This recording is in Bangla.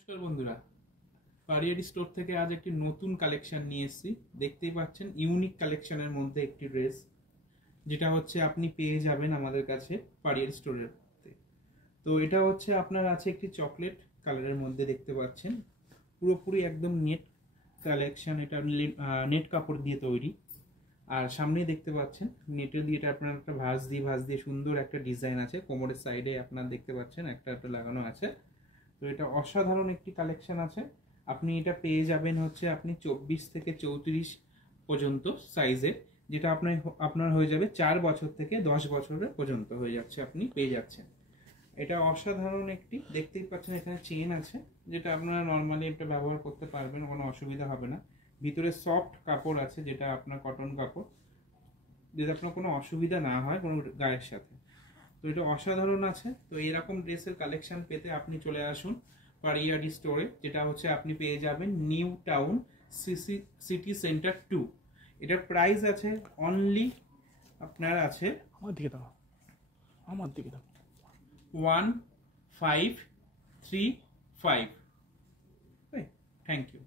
নমস্কার বন্ধুরা, পারিয়ারি স্টোর থেকে আজ একটি নতুন কালেকশন নিয়ে এসেছি। দেখতেই পাচ্ছেন ইউনিক কালেকশনের মধ্যে একটি ড্রেস, যেটা হচ্ছে আপনি পেয়ে যাবেন আমাদের কাছে পারিয়ারি স্টোরের। তো এটা হচ্ছে আপনার আছে একটি চকলেট কালারের মধ্যে, দেখতে পাচ্ছেন পুরোপুরি একদম নেট কালেকশন। এটা নেট কাপড় দিয়ে তৈরি, আর সামনে দেখতে পাচ্ছেন নেটের দিয়ে এটা আপনার একটা ভাঁজ দিয়ে সুন্দর একটা ডিজাইন আছে। কোমরের সাইডে আপনার দেখতে পাচ্ছেন একটা লাগানো আছে। তো এটা অসাধারণ একটি কালেকশন আছে। আপনি এটা পেয়ে যাবেন হচ্ছে আপনি 24 থেকে 34 পর্যন্ত সাইজে, যেটা আপনার হয়ে যাবে 4 বছর থেকে 10 বছরের পর্যন্ত হয়ে যাচ্ছে, আপনি পেয়ে যাচ্ছেন। এটা অসাধারণ একটি, দেখতেই পাচ্ছেন এখানে চেন আছে, যেটা আপনারা নর্মালি এটা ব্যবহার করতে পারবেন, কোনো অসুবিধা হবে না। ভিতরে সফট কাপড় আছে, যেটা আপনার কটন কাপড়, যেটা আপনার কোনো অসুবিধা না হয় কোনো গায়ের সাথে। তো এটা অসাধারণ আছে। তো এরকম ড্রেসের কালেকশন পেতে আপনি চলে আসুন পারিয়ারি স্টোরে, যেটা হচ্ছে আপনি পেয়ে যাবেন নিউ টাউন সিটি সেন্টার 2। এটার প্রাইস আছে অনলি আপনার আছে আমার দিকে দাও 1535। Thank you.